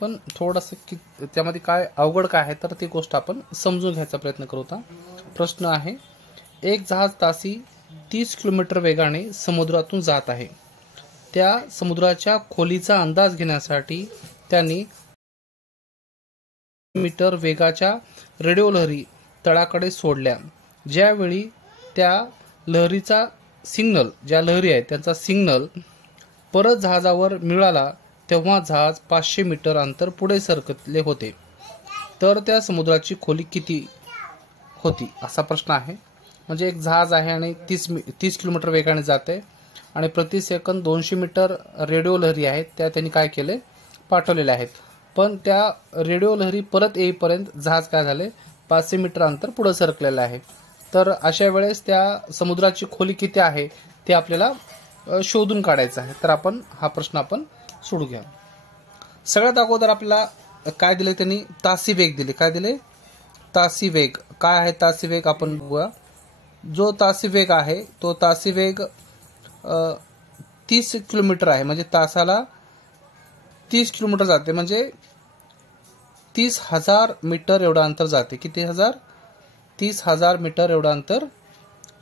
पण थोडंसं की त्यामध्ये काय अवघड काय आहे तर ती गोष्ट आपण समजून घ्यायचा प्रयत्न करू. आता प्रश्न आहे, एक जहाज तासी 30 किलोमीटर वेगाने समुद्रातून जात आहे. त्या समुद्राच्या खोलीचा अंदाज घेण्यासाठी त्यांनी मीटर वेगाच्या रेडिओ लहरी तळाकडे सोडल्या. ज्यावेळी त्या लहरीचा सिग्नल, ज्या लहरी आहेत त्यांचा सिग्नल परत जहाजावर मिळाला तेव्हा जहाज 500 मीटर अंतर पुढे सरकले होते. तर त्या समुद्राची खोली किती होती, असा प्रश्न आहे. म्हणजे एक जहाज आहे आणि 30 किलोमीटर वेगाने जाते आणि प्रति सेकंद 200 मीटर रेडिओ लहरी आहेत त्या त्यांनी काय केले, पाठवलेल्या आहेत. पण त्या रेडिओ लहरी परत येईपर्यंत जहाज काय झाले, 500 मीटर अंतर पुढे सरकलेलं आहे. तर अशा वेळेस त्या समुद्राची खोली किती आहे ते आपल्याला शोधून काढायचं आहे. तर आपण हा प्रश्न आपण सोडू घ्या. सगळ्यात अगोदर आपल्याला काय दिले, त्यांनी तासी वेग दिले. काय दिले, तासी वेग. काय आहे तासी वेग आपण बघूया. जो तासी वेग आहे तो तासी वेग 30 किलोमीटर आहे. म्हणजे तासाला 30 किलोमीटर जाते, म्हणजे 30,000 मीटर एवढं अंतर जाते. किती हजार, 30,000 मीटर एवढं अंतर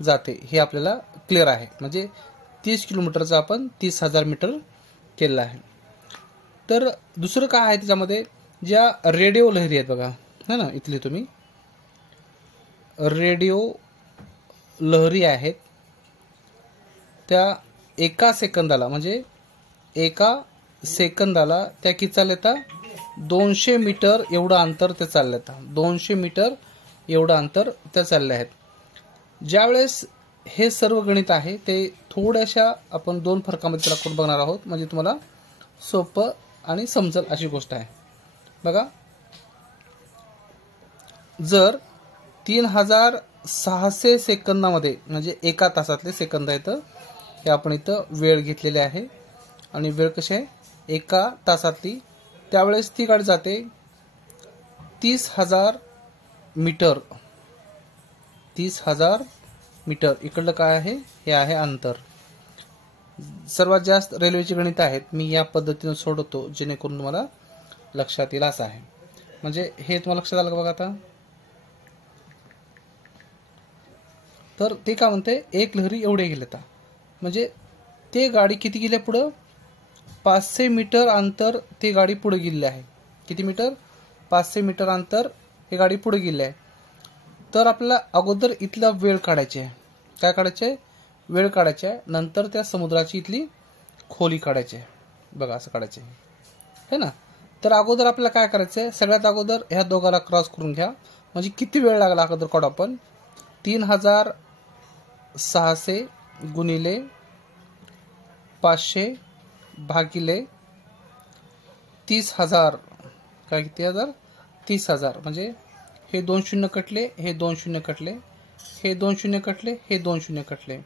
जाते. हे आपल्याला क्लिअर आहे. म्हणजे 30 किलोमीटरचं आपण 30,000 मीटर केलेलं आहे. तर दुसरं काय आहे त्याच्यामध्ये, ज्या रेडिओ लहरी आहेत बघा, है ना, इथले तुम्ही रेडिओ लहरी आहेत त्या एका सेकंदाला, म्हणजे एका सेकंदाला त्या किती चालल्या, 200 मीटर एवढं अंतर ते चालल्यात. 200 मीटर एवढं अंतर त्या चालल्या आहेत. ज्यावेळेस हे सर्व गणित आहे ते थोड्याशा आपण 2 फरकामध्ये त्याला करून बघणार आहोत, म्हणजे तुम्हाला सोपं आणि समजल अशी गोष्ट आहे. बघा, जर 3600 सेकंदामध्ये, म्हणजे एका तासातले सेकंद आहेत, हे आपण इथं वेळ घेतलेली आहे आणि वेळ कशी आहे, एका तासातली. त्यावेळेस ती गाडी जाते 30,000 मीटर. 30,000 मीटर इकडलं काय आहे, हे आहे अंतर. सर्वात जास्त रेल्वेची गणित आहेत मी या पद्धतीने सोडवतो जेणेकरून तुम्हाला लक्षात येईल असं आहे. म्हणजे हे तुम्हाला लक्षात आलं का बघा आता. तर ते काय म्हणते, एक लहरी एवढे गेले, म्हणजे ते गाडी किती गेल्या पुढं, 500 मीटर अंतर ती गाडी पुढे गेली आहे. किती मीटर, 500 मीटर अंतर ही गाडी पुढे गेली आहे. तर आपल्याला अगोदर इथला वेळ काढायचे आहे. काय काढायचे, वेळ काढायचे आहे. नंतर त्या समुद्राची इथली खोली काढायची आहे. बघा असं काढायचे आहे ना. तर अगोदर आपल्याला काय करायचं आहे, सगळ्यात अगोदर ह्या दोघाला क्रॉस करून घ्या. म्हणजे किती वेळ लागला अगोदर काढू आपण, 3600 गुणिले 500 भागिले 30,000. काय किती हजार, 30,000. म्हणजे हे 2 शून्य कटले, हे 2 शून्य कटले, हे 2 शून्य कटले, हे 2 शून्य कटले.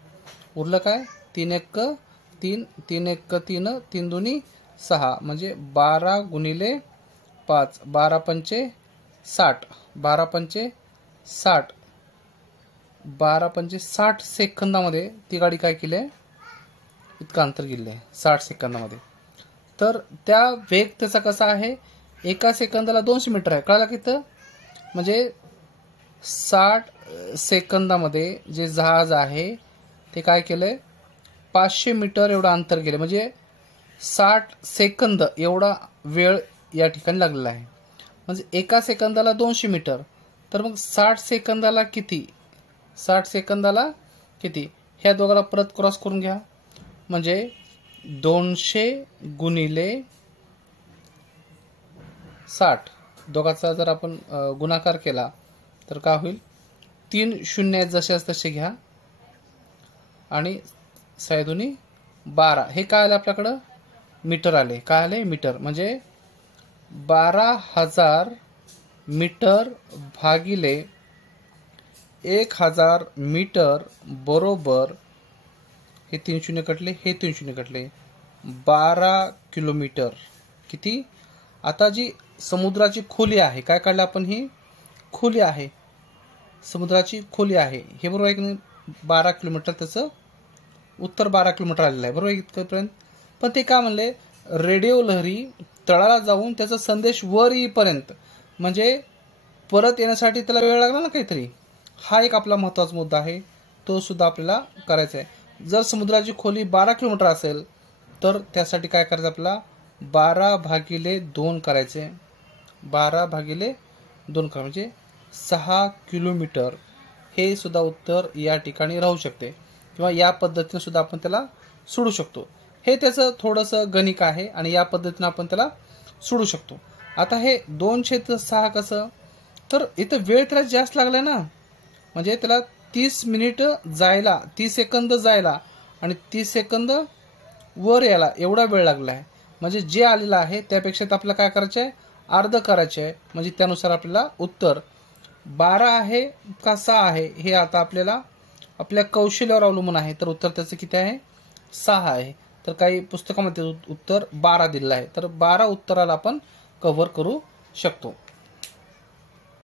उरलं काय, 3 1 3, 3 1 3, 3 2 6. म्हणजे 12 गुणिले 5, 12 पंचे 60, 12 पंचे 60, 12 पंचे 60 सेकंदामध्ये ती गाडी काय केली आहे, इतकं अंतर गेले आहे 60 सेकंदामध्ये. तर त्या वेग त्याचा कसा आहे, एका सेकंदाला 200 मीटर आहे. कळाला किती, म्हणजे 60 सेकंदामध्ये जे जहाज आहे ते काय केलंय, 500 मीटर एवढं अंतर गेले. म्हणजे 60 सेकंद एवढा वेळ या ठिकाणी लागलेला आहे. म्हणजे एका सेकंदाला 200 मीटर, तर मग 60 सेकंदाला किती, 60 सेकंदाला किती, ह्या दोघाला परत क्रॉस करून घ्या. म्हणजे 200 गुणिले 60, दोघाचा जर आपण गुणाकार केला तर काय होईल, 3 शून्य जशाच तसे घ्या आणि 6 दुनी 12. हे काय आलं आपल्याकडं, मीटर आले. काय आले, मीटर. म्हणजे 12,000 मीटर भागिले 1,000 मीटर बरोबर, हे 3 शून्य कटले, हे 3 शून्य कटले, 12 किलोमीटर. किती, आता जी समुद्राची खोली आहे, काय काढलं आपण, ही खोली आहे, समुद्राची खोली आहे, हे बरोबर आहे की नाही, 12 किलोमीटर. त्याचं उत्तर 12 किलोमीटर आलेलं आहे, बरोबर इथपर्यंत. पण ते काय म्हणले, रेडिओ लहरी तळाला जाऊन त्याचा संदेश वर येईपर्यंत, म्हणजे परत येण्यासाठी त्याला वेळ लागला ना काहीतरी, हा एक आपला महत्त्वाचा मुद्दा आहे, तो सुद्धा आपल्याला करायचा आहे. जर समुद्राची खोली 12 किलोमीटर असेल तर त्यासाठी काय करायचं, आपल्याला 12/2 करायचे. 12/2 करा म्हणजे 6 किलोमीटर. हे सुद्धा उत्तर या ठिकाणी राहू शकते किंवा या पद्धतीने सुद्धा आपण त्याला सोडू शकतो. हे त्याचं थोडंसं गणित आहे आणि या पद्धतीने आपण त्याला सोडू शकतो. आता हे 2/6 कसं, तर इथं वेळ त्याला जास्त लागलाय ना, म्हणजे त्याला 30 मिनिट जायला, 30 सेकंद जायला आणि 30 सेकंद वर यायला एवढा वेळ लागला आहे. म्हणजे जे आलेलं आहे त्यापेक्षा आपल्याला काय करायचं आहे, अर्ध करायचे आहे. म्हणजे त्यानुसार आपल्याला उत्तर 12 आहे का 6 आहे हे आता आपल्याला आपल्या कौशल्यावर अवलंबून आहे. तर उत्तर त्याचं किती आहे, 6 आहे. तर काही पुस्तकामध्ये उत्तर 12 दिलेलं आहे. तर 12 उत्तराला आपण कव्हर करू शकतो.